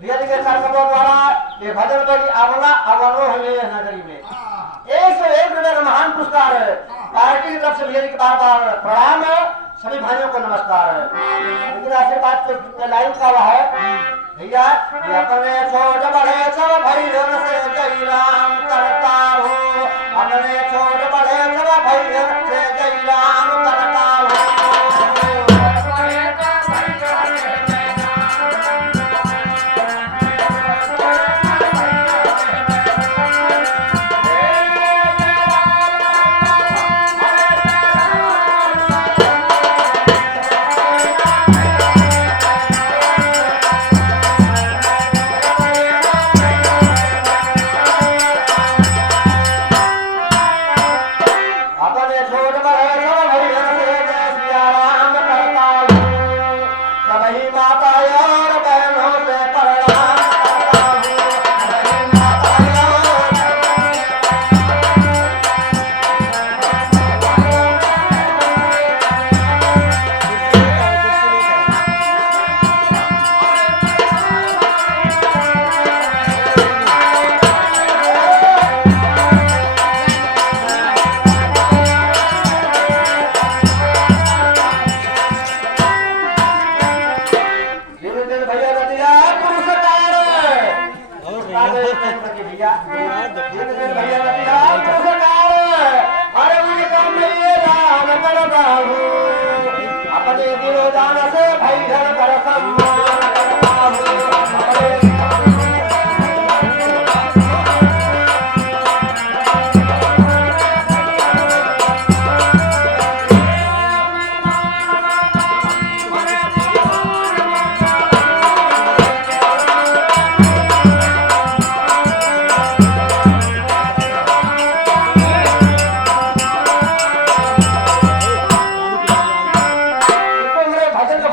दिया के कर्तव्यों द्वारा ये भजन बगी आवला आवलो है नगरी में 101 रुपए का महान पुरस्कार है। पार्टी की तरफ से भैया जी के बार बार प्रणाम है। सभी भाइयों को नमस्कार है। लेकिन आशीर्वाद के लाइन का हुआ है भैया अपने छोट बड़े सब भाइयों से जय राम करता हूँ। अपने छोट बड़े सब भाइयों से जय राम करता हूँ। अपने दिलो जान से भाई घर कर सम्मान